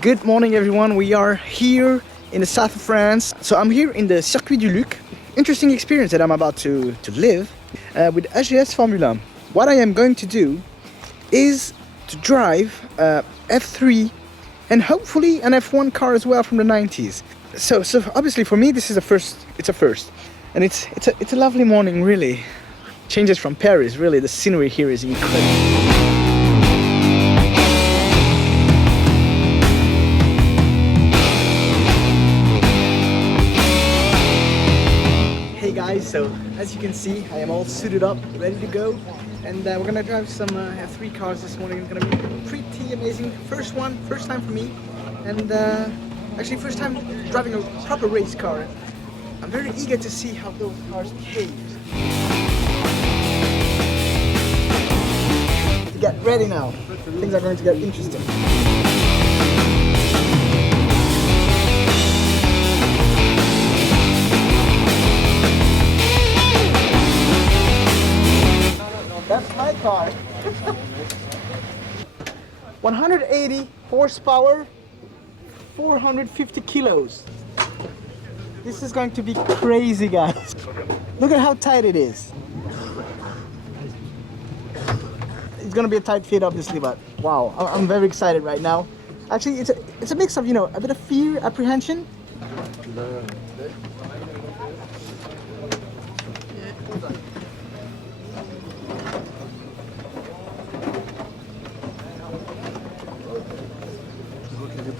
Good morning everyone, we are here in the south of France. So I'm here in the Circuit du Luc. Interesting experience that I'm about to live with AGS Formula. What I am going to do is to drive F3 and hopefully an F1 car as well from the 90s. So obviously for me this is a first, and it's a lovely morning really. Changes from Paris, really, the scenery here is incredible. Hey guys, so as you can see, I am all suited up, ready to go, and we're gonna drive some F3 cars this morning. It's gonna be pretty amazing. First time for me, and actually first time driving a proper race car. I'm very eager to see how those cars behave. Get ready now. Things are going to get interesting. That's my car. 180 horsepower, 450 kilos. This is going to be crazy, guys. Look at how tight it is. It's gonna be a tight fit, obviously, but wow, I'm very excited right now. Actually, it's a mix of, you know, a bit of fear, apprehension.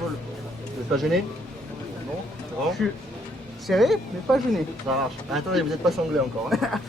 Vous n'êtes pas gêné? Non? Je suis serré, mais pas gêné. Ça marche. Attendez, vous n'êtes pas sanglé encore. Hein.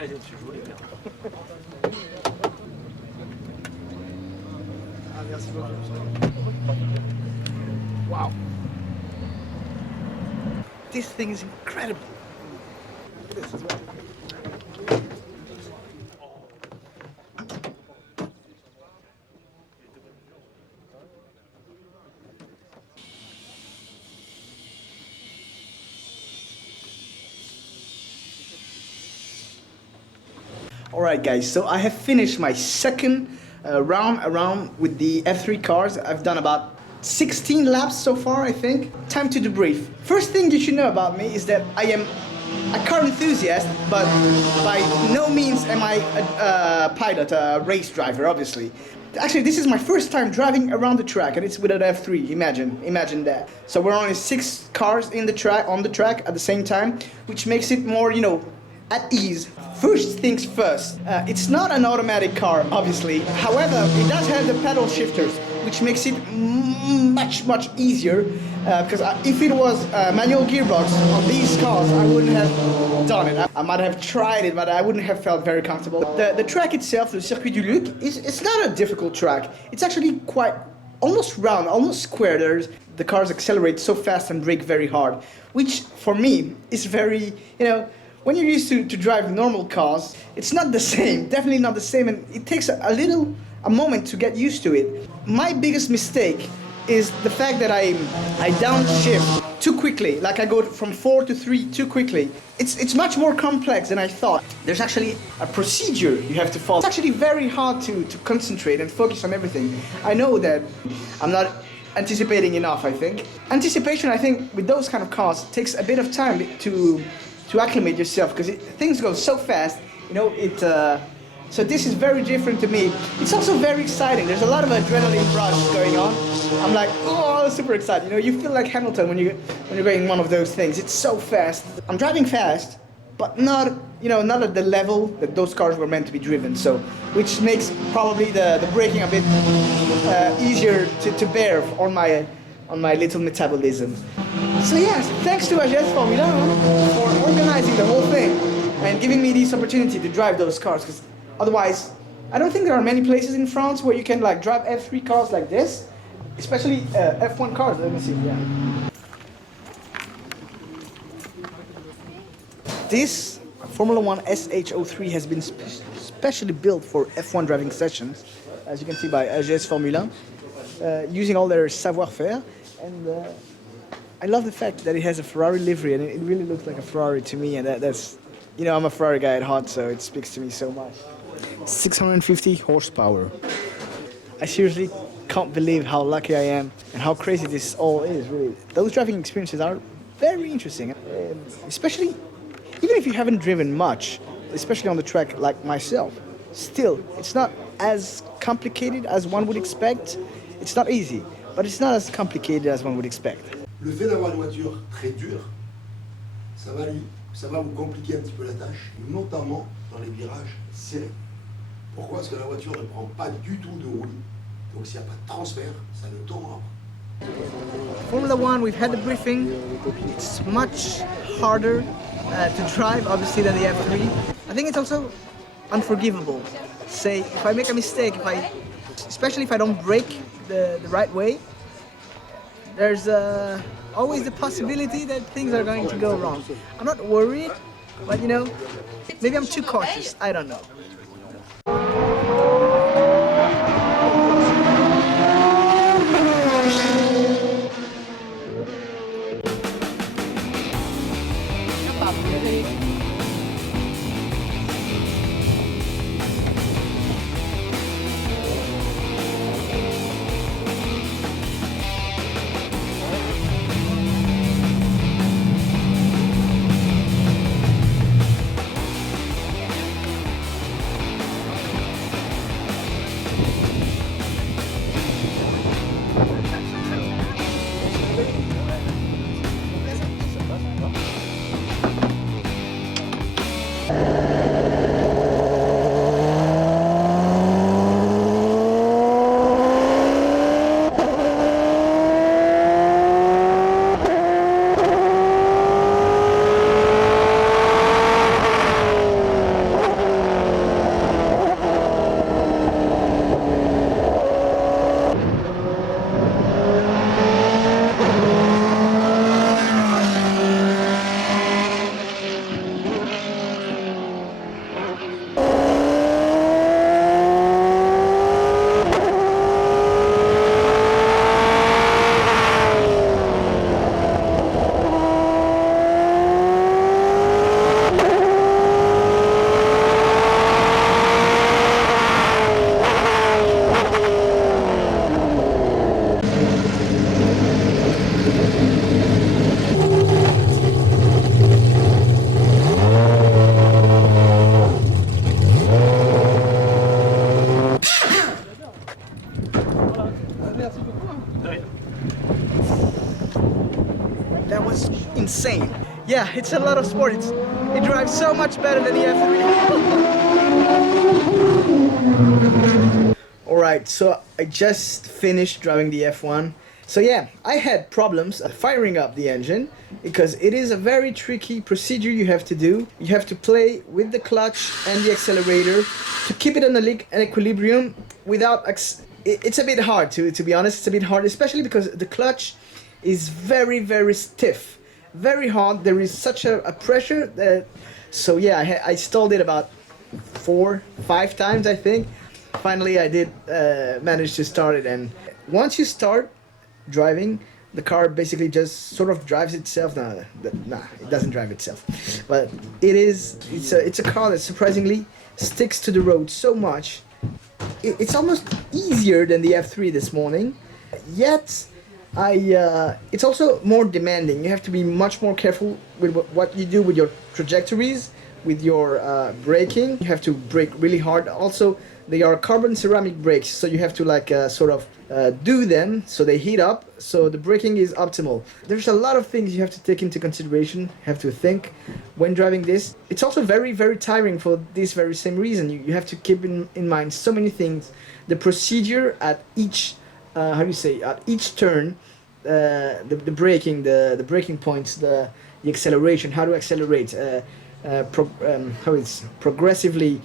Allez, tu joues les gars. Ah, merci beaucoup. Wow. This thing is incredible. Look at this as well. Alright guys, so I have finished my second round around with the F3 cars. I've done about 16 laps so far, I think. Time to debrief. First thing you should know about me is that I am a car enthusiast, but by no means am I a pilot, a race driver, obviously. Actually, this is my first time driving around the track, and it's with an F3. Imagine that. So we're only 6 cars on the track at the same time, which makes it more, you know, at ease. First things first, it's not an automatic car, obviously. However, it does have the pedal shifters, which makes it much easier. Because if it was a manual gearbox on these cars, I wouldn't have done it. I might have tried it, but I wouldn't have felt very comfortable. The track itself, the Circuit du Luc, it's not a difficult track. It's actually quite almost round, almost square. The cars accelerate so fast and brake very hard, which for me is very, you know, when you're used to drive normal cars, it's not the same, definitely not the same, and it takes a moment to get used to it. My biggest mistake is the fact that I downshift too quickly, like I go from 4 to 3 too quickly. It's much more complex than I thought. There's actually a procedure you have to follow. It's actually very hard to concentrate and focus on everything. I know that I'm not anticipating enough, I think. Anticipation, I think, with those kind of cars takes a bit of time to acclimate yourself, because things go so fast, you know, So this is very different to me. It's also very exciting. There's a lot of adrenaline rush going on. I'm like, oh, super excited. You know, you feel like Hamilton when you're going one of those things. It's so fast. I'm driving fast, but not, you know, not at the level that those cars were meant to be driven. So, which makes probably the braking a bit easier to bear on my little metabolism. So yes, thanks to AGS Formula for organizing the whole thing and giving me this opportunity to drive those cars. Because otherwise, I don't think there are many places in France where you can like drive F3 cars like this, especially F1 cars. Let me see. Yeah. This Formula 1 SH03 has been specially built for F1 driving sessions, as you can see by AGS Formula, using all their savoir-faire. And I love the fact that it has a Ferrari livery, and it really looks like a Ferrari to me, and that's, you know, I'm a Ferrari guy at heart, so it speaks to me so much. 650 horsepower. I seriously can't believe how lucky I am and how crazy this all is, really. Those driving experiences are very interesting, especially even if you haven't driven much, especially on the track like myself. Still, it's not as complicated as one would expect. It's not easy, but it's not as complicated as one would expect. Le fait d'avoir une voiture très dure, ça va vous compliquer un petit peu la tâche, notamment dans les virages serrés. Pourquoi? Parce que la voiture ne prend pas du tout de roulis. Donc s'il n'y a pas de transfert, ça ne tournera pas. Formula 1, we've had the briefing. It's much harder to drive, obviously, than the F3. I think it's also unforgivable. Say, if I make a mistake, especially if I don't brake the right way, there's always the possibility that things are going to go wrong. I'm not worried, but you know, maybe I'm too cautious, I don't know. That was insane. Yeah, it's a lot of sport. It drives so much better than the F3. Alright, so I just finished driving the F1. So yeah, I had problems firing up the engine because it is a very tricky procedure you have to do. You have to play with the clutch and the accelerator to keep it in an equilibrium without... It's a bit hard, to be honest. It's a bit hard, especially because the clutch is very, very stiff, very hard. There is such a pressure that... So yeah, I stalled it about 4-5 times, I think. Finally, I did manage to start it, and once you start driving, the car basically just sort of drives itself. Nah, it doesn't drive itself, but it's a car that surprisingly sticks to the road so much. It's almost easier than the F3 this morning, yet it's also more demanding. You have to be much more careful with what you do with your trajectories, with your braking. You have to brake really hard. Also, they are carbon ceramic brakes, so you have to like sort of do them so they heat up, so the braking is optimal. There's a lot of things you have to take into consideration, have to think when driving this. It's also very, very tiring for this very same reason. You have to keep in mind so many things. The procedure at each, at each turn, the braking, the braking points, the acceleration, how to accelerate, how it's progressively,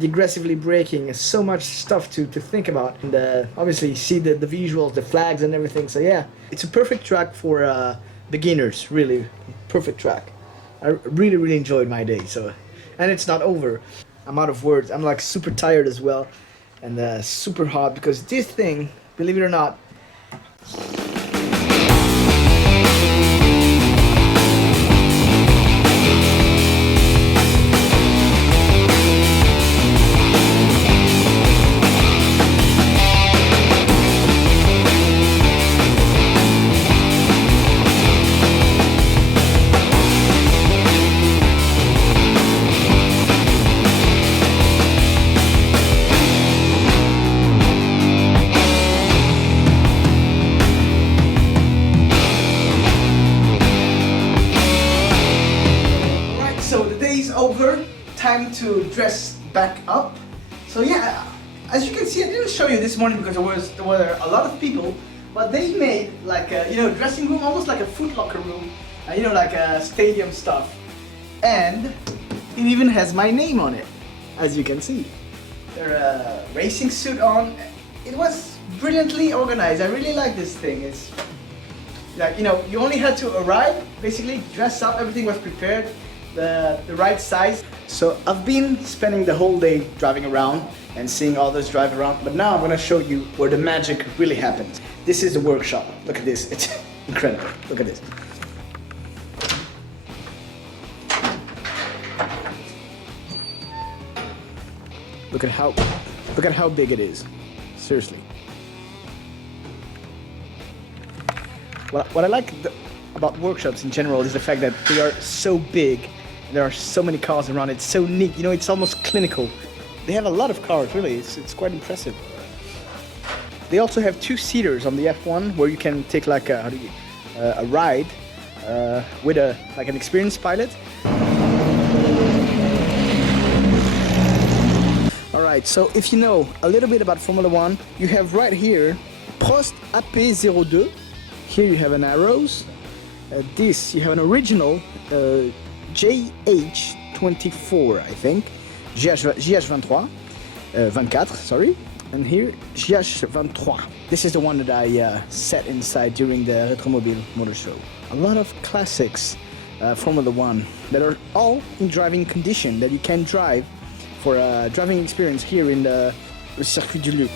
degressively braking. So much stuff to think about, and obviously see the visuals, the flags and everything. So yeah, it's a perfect track for beginners, really perfect track. I really enjoyed my day. So, and it's not over. I'm out of words. I'm like super tired as well, and super hot because this thing, believe it or not, over, time to dress back up. So yeah, as you can see, I didn't show you this morning because there were a lot of people, but they made like a, dressing room, almost like a Foot Locker room, like a stadium stuff, and it even has my name on it, as you can see. Their racing suit on. It was brilliantly organized. I really like this thing. It's like, you only had to arrive, basically dress up, everything was prepared. The right size. So I've been spending the whole day driving around and seeing others drive around, but now I'm gonna show you where the magic really happens. This is the workshop. Look at this, it's incredible. Look at this. Look at how big it is. Seriously. What I like about workshops in general is the fact that they are so big. There are so many cars around. It's so neat. It's almost clinical. They have a lot of cars, really. It's quite impressive. They also have two-seaters on the F1 where you can take like a ride with an experienced pilot. All right. So if you know a little bit about Formula One, you have right here Prost AP02. Here you have an arrows. This you have an original. JH24, I think, JH23, 24, sorry, and here JH23. This is the one that I sat inside during the Retromobile Motor Show. A lot of classics, Formula One, that are all in driving condition, that you can drive for a driving experience here in the Circuit du Luc.